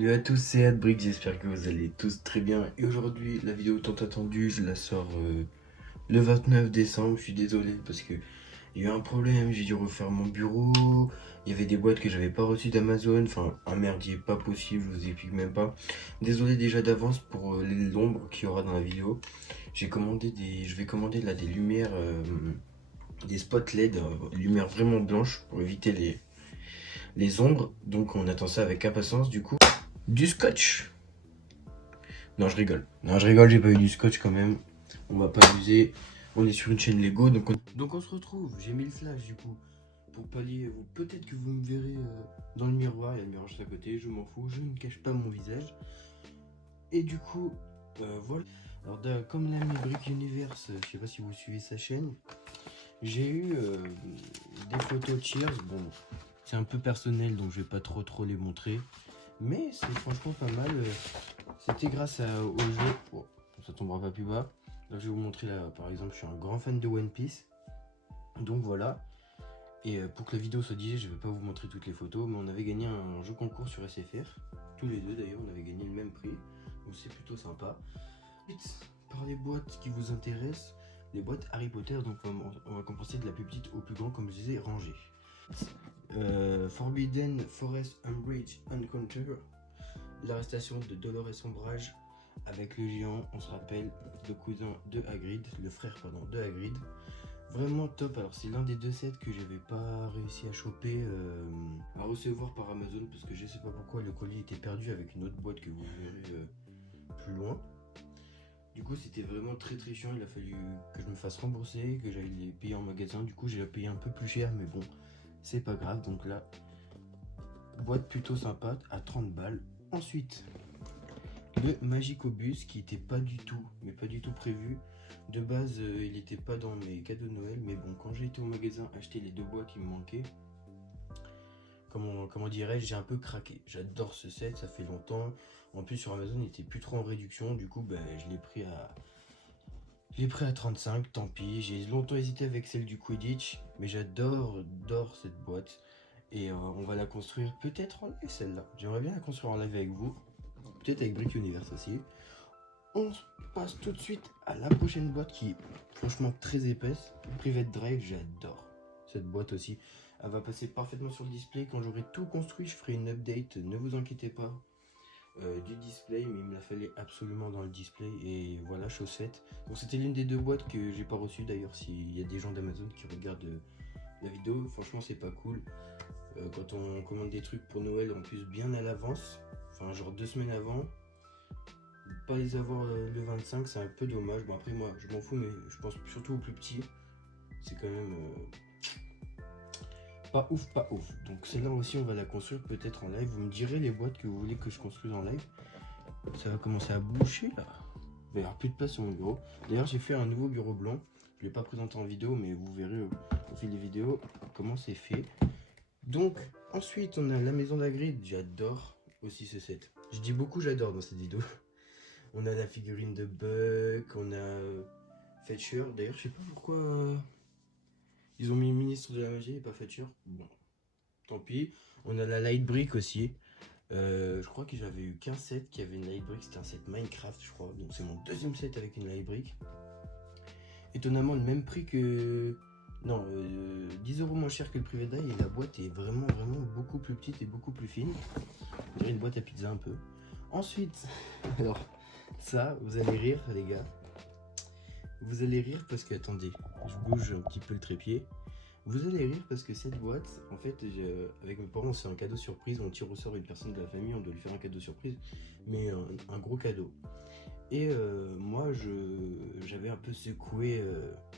Salut à tous, c'est Adbrick, j'espère que vous allez tous très bien. Et aujourd'hui, la vidéo tant attendue, je la sors le 29 décembre. Je suis désolé parce que il y a eu un problème, j'ai dû refaire mon bureau. Il y avait des boîtes que j'avais pas reçues d'Amazon. Enfin, un merdier pas possible, je vous explique même pas. Désolé déjà d'avance pour l'ombre qu'il y aura dans la vidéo. Je vais commander là des lumières, des spots LED, lumières vraiment blanches pour éviter les ombres. Donc on attend ça avec impatience du coup. Du scotch. Non, je rigole. Non, je rigole, j'ai pas eu du scotch quand même. On va pas abuser. On est sur une chaîne Lego, donc on se retrouve. J'ai mis le flash du coup. Pour pallier, peut-être que vous me verrez dans le miroir. Il y a le miroir juste à côté, je m'en fous. Je ne cache pas mon visage. Et du coup, voilà. Alors, comme l'ami Brick Universe, je sais pas si vous suivez sa chaîne, j'ai eu des photos de Cheers. Bon, c'est un peu personnel, donc je vais pas trop les montrer. Mais c'est franchement pas mal. C'était grâce au jeu. Oh, ça tombera pas plus bas. Là, je vais vous montrer là, par exemple, je suis un grand fan de One Piece. Donc voilà. Et pour que la vidéo soit digeste, je vais pas vous montrer toutes les photos, mais on avait gagné un jeu concours sur SFR. Tous les deux d'ailleurs, on avait gagné le même prix. Donc c'est plutôt sympa. Ensuite, par les boîtes qui vous intéressent, les boîtes Harry Potter, donc on va commencer de la plus petite au plus grand, comme je disais, rangées. Forbidden Forest Umbridge Encounter, l'arrestation de Dolores Umbridge avec le géant, on se rappelle, le cousin de Hagrid, le frère pardon de Hagrid. Vraiment top. Alors c'est l'un des deux sets que j'avais pas réussi à choper, à recevoir par Amazon parce que je sais pas pourquoi le colis était perdu avec une autre boîte que vous verrez plus loin. Du coup c'était vraiment très chiant, il a fallu que je me fasse rembourser, que j'aille les payer en magasin. Du coup j'ai payé un peu plus cher, mais bon c'est pas grave. Donc là, boîte plutôt sympa à 30 balles. Ensuite, le Magicobus qui était pas du tout, mais pas du tout prévu. De base, il était pas dans mes cadeaux de Noël, mais bon, quand j'ai été au magasin acheter les deux boîtes qui me manquaient, comment dirais-je, j'ai un peu craqué. J'adore ce set, ça fait longtemps. En plus, sur Amazon, il était plus trop en réduction, du coup, je l'ai pris à 35, tant pis. J'ai longtemps hésité avec celle du Quidditch, mais j'adore cette boîte. Et on va la construire peut-être en live, celle-là. J'aimerais bien la construire en live avec vous. Peut-être avec Brick Universe aussi. On passe tout de suite à la prochaine boîte qui est franchement très épaisse. Private Drive, j'adore cette boîte aussi. Elle va passer parfaitement sur le display. Quand j'aurai tout construit, je ferai une update. Ne vous inquiétez pas du display, mais il me la fallait absolument dans le display. Et voilà, chaussette. Donc c'était l'une des deux boîtes que j'ai pas reçues. D'ailleurs, s'il y a des gens d'Amazon qui regardent la vidéo, franchement c'est pas cool. Quand on commande des trucs pour Noël, en plus bien à l'avance, enfin genre 2 semaines avant, pas les avoir le 25, c'est un peu dommage. Bon après moi je m'en fous, mais je pense surtout aux plus petits. C'est quand même pas ouf. Donc celle-là aussi on va la construire peut-être en live. Vous me direz les boîtes que vous voulez que je construise en live. Ça va commencer à boucher là. Il va y avoir plus de place sur mon bureau. D'ailleurs j'ai fait un nouveau bureau blanc. Je ne l'ai pas présenté en vidéo, mais vous verrez au fil des vidéos comment c'est fait. Donc ensuite on a la maison d'Hagrid. J'adore aussi ce set. Je dis beaucoup j'adore dans cette vidéo. On a la figurine de Buck, on a Fetcher. D'ailleurs, je sais pas pourquoi ils ont mis ministre de la magie et pas Fetcher. Bon, tant pis. On a la Light Brick aussi. Je crois que j'avais eu qu'un set qui avait une Light Brick. C'était un set Minecraft, je crois. Donc c'est mon deuxième set avec une Light Brick. Étonnamment, le même prix que. Non, 10 € moins cher que le Private Drive. Et la boîte est vraiment beaucoup plus petite et beaucoup plus fine. On dirait une boîte à pizza un peu. Ensuite, alors. Ça, vous allez rire, les gars. Vous allez rire parce que, attendez, je bouge un petit peu le trépied. Vous allez rire parce que cette boîte, en fait, avec mes parents, c'est un cadeau surprise. On tire au sort une personne de la famille, on doit lui faire un cadeau surprise, mais un gros cadeau. Et moi, j'avais un peu secoué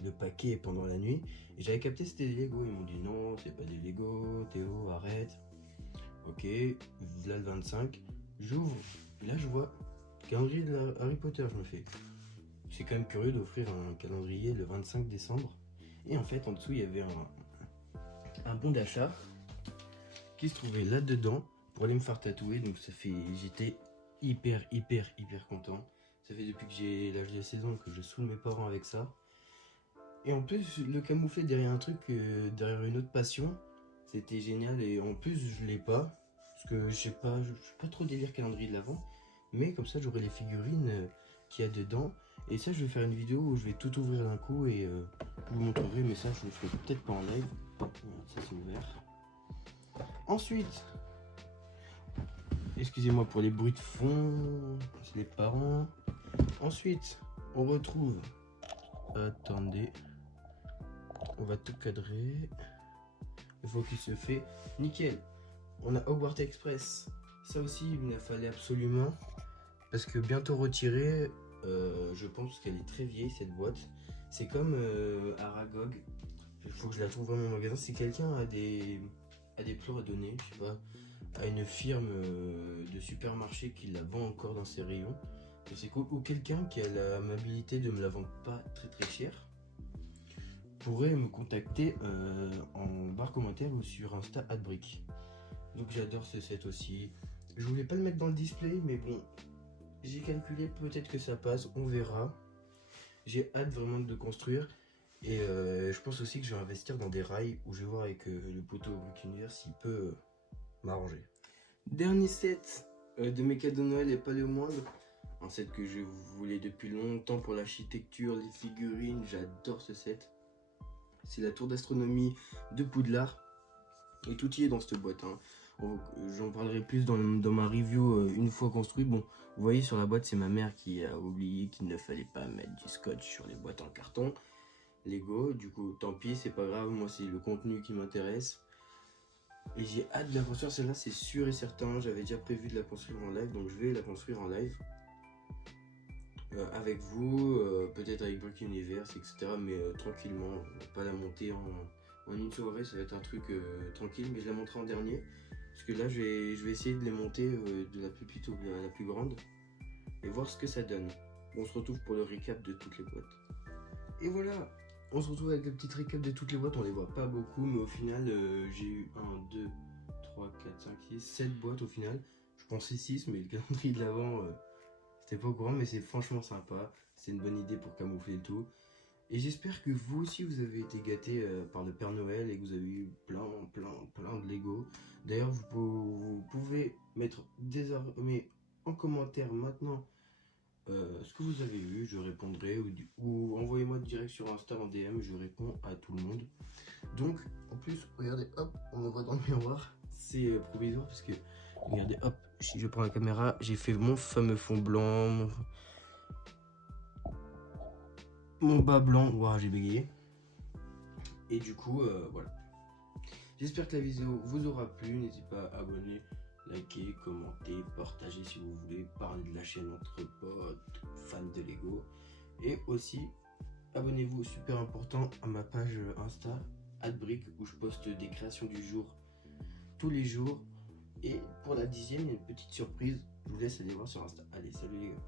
le paquet pendant la nuit et j'avais capté c'était des Lego. Ils m'ont dit non, c'est pas des Lego, Théo, arrête. Ok, là le 25, j'ouvre, et là je vois calendrier de Harry Potter, je me fais. C'est quand même curieux d'offrir un calendrier le 25 décembre. Et en fait, en dessous, il y avait un bon d'achat qui se trouvait là-dedans pour aller me faire tatouer. Donc ça fait, j'étais hyper content. Ça fait depuis que j'ai l'âge de 16 ans que je saoule mes parents avec ça. Et en plus, le camoufler derrière un truc, derrière une autre passion, c'était génial. Et en plus, je l'ai pas. Parce que je suis pas trop délire calendrier de l'avant. Mais comme ça, j'aurai les figurines qu'il y a dedans. Et ça, je vais faire une vidéo où je vais tout ouvrir d'un coup et je vous montrerai. Mais ça, je le ferai peut-être pas en live. Oh, merde, ça c'est ouvert. Ensuite, excusez-moi pour les bruits de fond, c'est les parents. Ensuite, on retrouve. Attendez, on va tout cadrer. Il faut qu'il se fait nickel. On a Hogwarts Express. Ça aussi, il me fallait absolument. Parce que bientôt retirée, je pense qu'elle est très vieille cette boîte. C'est comme Aragog. Il faut que je la trouve vraiment au magasin. Si quelqu'un a des plots à donner, je sais pas, à une firme de supermarché qui la vend encore dans ses rayons, c'est cool. Ou quelqu'un qui a l'amabilité de me la vendre pas très très cher, pourrait me contacter en barre commentaire ou sur Insta @brick. Donc j'adore ce set aussi. Je voulais pas le mettre dans le display, mais bon, j'ai calculé, peut-être que ça passe, on verra. J'ai hâte vraiment de le construire. Et je pense aussi que je vais investir dans des rails où je vais voir avec le poteau Brick Univers s'il peut m'arranger. Dernier set de mes cadeaux de Noël et pas le moindre. Un set que je voulais depuis longtemps pour l'architecture, les figurines, j'adore ce set. C'est la tour d'astronomie de Poudlard. Et tout y est dans cette boîte. Hein. J'en parlerai plus dans ma review une fois construit. Bon, vous voyez sur la boîte, c'est ma mère qui a oublié qu'il ne fallait pas mettre du scotch sur les boîtes en carton. Lego, du coup, tant pis, c'est pas grave. Moi, c'est le contenu qui m'intéresse. Et j'ai hâte de la construire. Celle-là, c'est sûr et certain. J'avais déjà prévu de la construire en live, donc je vais la construire en live. Avec vous, peut-être avec Brick Universe, etc. Mais tranquillement, on va pas la monter en une soirée, ça va être un truc tranquille, mais je la monterai en dernier. Parce que là, je vais essayer de les monter de la plus petite à la plus grande et voir ce que ça donne. On se retrouve pour le récap de toutes les boîtes. Et voilà, on se retrouve avec le petit récap de toutes les boîtes. On les voit pas beaucoup, mais au final, j'ai eu 1, 2, 3, 4, 5, 6, 7 boîtes au final. Je pensais 6, mais le calendrier de l'avant, c'était pas au courant, mais c'est franchement sympa. C'est une bonne idée pour camoufler le tout. Et j'espère que vous aussi vous avez été gâtés par le Père Noël et que vous avez eu plein de Lego. D'ailleurs vous pouvez mettre désormais en commentaire maintenant ce que vous avez eu, je répondrai ou envoyez-moi direct sur Insta en DM, je réponds à tout le monde. Donc en plus regardez, hop, on me voit dans le miroir, c'est provisoire parce que regardez, hop, si je prends la caméra, j'ai fait mon fameux fond blanc, mon bas blanc, waouh j'ai bégayé. Et du coup, voilà. J'espère que la vidéo vous aura plu. N'hésitez pas à abonner, liker, commenter, partager si vous voulez. Parler de la chaîne entre potes, fans de Lego. Et aussi, abonnez-vous, super important, à ma page Insta, @brick, où je poste des créations du jour tous les jours. Et pour la 10e, il y a une petite surprise. Je vous laisse aller voir sur Insta. Allez, salut les gars.